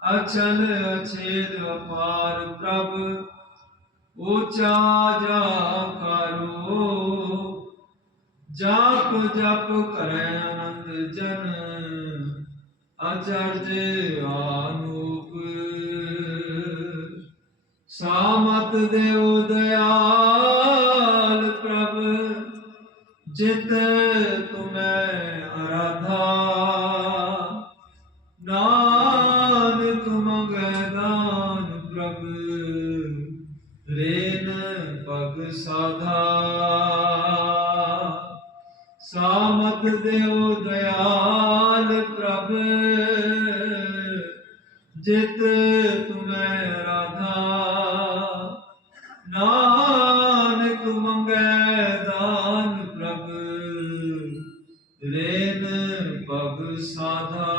ਅਚਲ ਅਛੇਦ ਅਪਾਰ ਪ੍ਰਭ, ਓਚਾ ਜਾ ਕਰੋ। ਜਾਪ ਜਪ ਕਰੈ ਆਨੰਦ ਜਨ, ਅਚਰਜ ਆਨੂਪ। ਸਾਮਤ ਦੇਉ ਦਇਆਲ ਪ੍ਰਭ, ਜਿਤ ਤੁਮੈ ਅਰਾਧਾ। ਨਾਨਕ ਮੰਗੈ ਦਾਨ ਪ੍ਰਭ, ਰੇਨ ਪਗ ਸਾਧਾ। ਸਾਮਤ ਦੇਉ ਦਇਆਲ ਪ੍ਰਭ, ਜਿਤ ਤੁਮੈ ਰਾਧਾ। ਨਾਨਕ ਮੰਗੈ ਦਾਨ ਪ੍ਰਭ, ਰੇਨ ਪਗ ਸਾਧਾ।